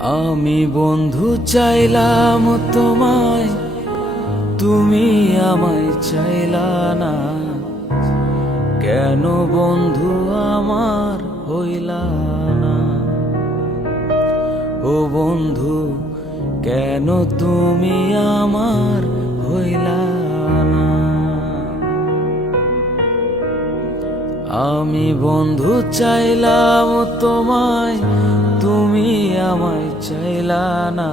আমি বন্ধু চাইলাম তোমায়, তুমি আমায় চাইলা না। কেন বন্ধু আমার হইলা না? ও বন্ধু কেন তুমি আমার হইলা না? আমি বন্ধু চাইলাম তোমায়, তুমি আমায় চাইলা না।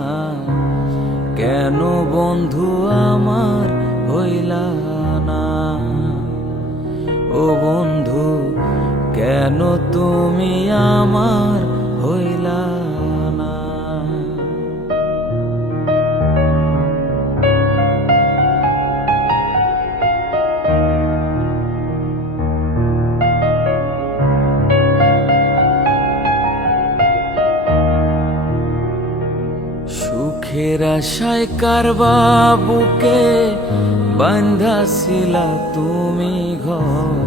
কেন বন্ধু আমার হইলা না? ও বন্ধু কেন তুমি আমার হইলা না? সুখের আশায় কারবা বুকে বাঁধাছিলা তুমি ঘর,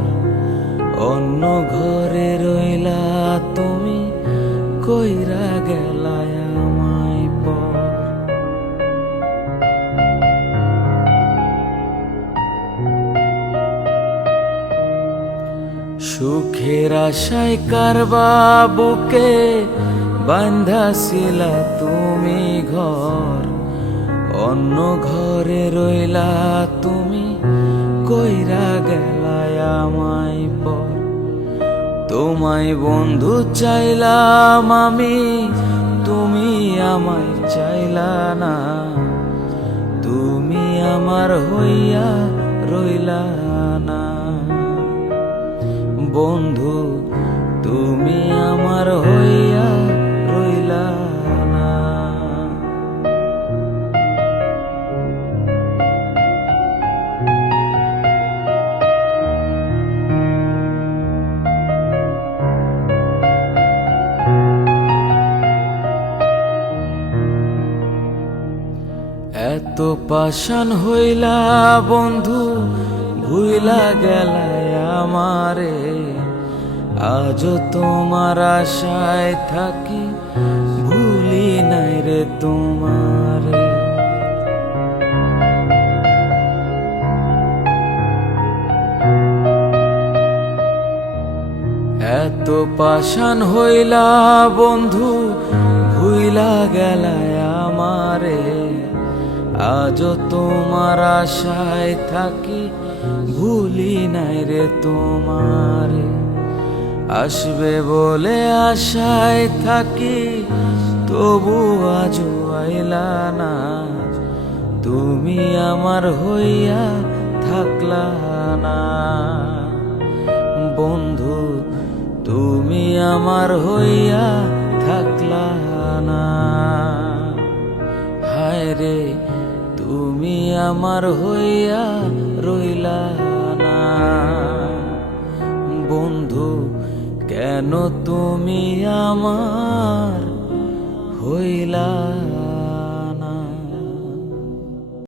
অন্য ঘরে রইলা তুমি, কইরা গেলা আমায় পর। সুখের আশায় কারবা বুকে বাঁধাছিলা তুমি ঘর, অন্য ঘরে রইলা তুমি, কইরা গেলা আমায় পর। তোমায় বন্ধু চাইলাম আমি, তুমি আমায় চাইলা না। তুমি আমার হইয়া রইলা না। বন্ধু তুমি আমার হইয়া রইলা না। এত পাষাণ হইলা বন্ধু, ভুইলা গেলায় আমারে। আজও তোমার আশায় থাকি, ভুলি নাই রে তোমারে। এত পাষাণ হইলা বন্ধু, ভুইলা গেলায় আমারে। আজও তোমার আশায় থাকি, ভুলি নাই রে তোমারে। আসবে বলে আশায় থাকি, তবু আজও আইলা না। তুমি আমার হইয়া থাকলা না। বন্ধু তুমি আমার হইয়া থাকলা না। হায় রে তুমি আমার হইয়া রইলা না। বন্ধু কেন তুমি আমার হইলা